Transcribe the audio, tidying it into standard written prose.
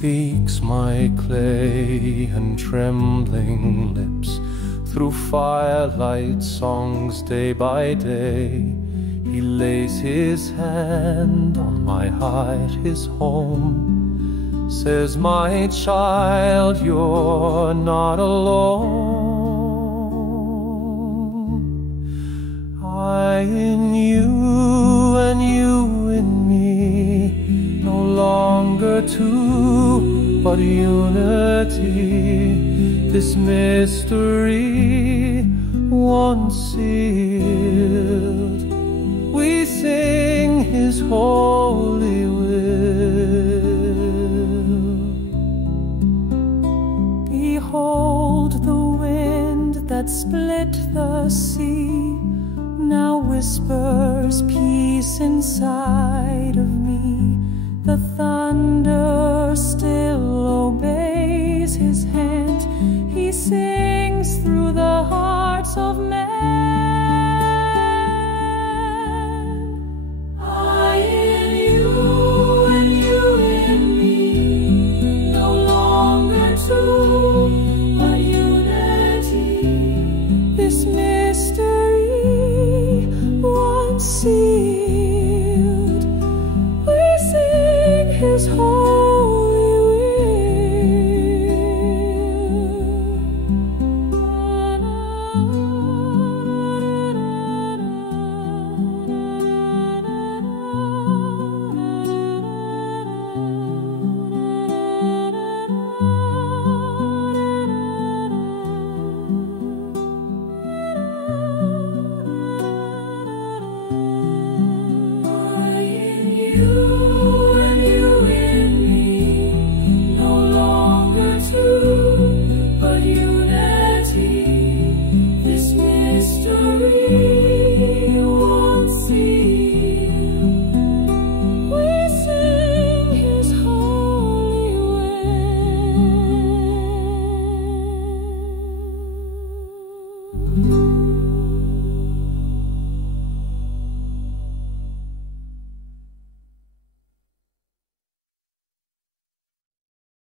speaks my clay and trembling lips through firelight songs day by day. He lays his hand on my heart, his home, says, my child, you're not alone. I in you and you in me, no longer two, but unity. This mystery once sealed, we sing his holy will. Behold the wind that split the sea, now whispers peace inside of me. The thunder still obeys his hand. He sings through the hearts of men. I in you and you in me, no longer two, but unity. This mystery once seen,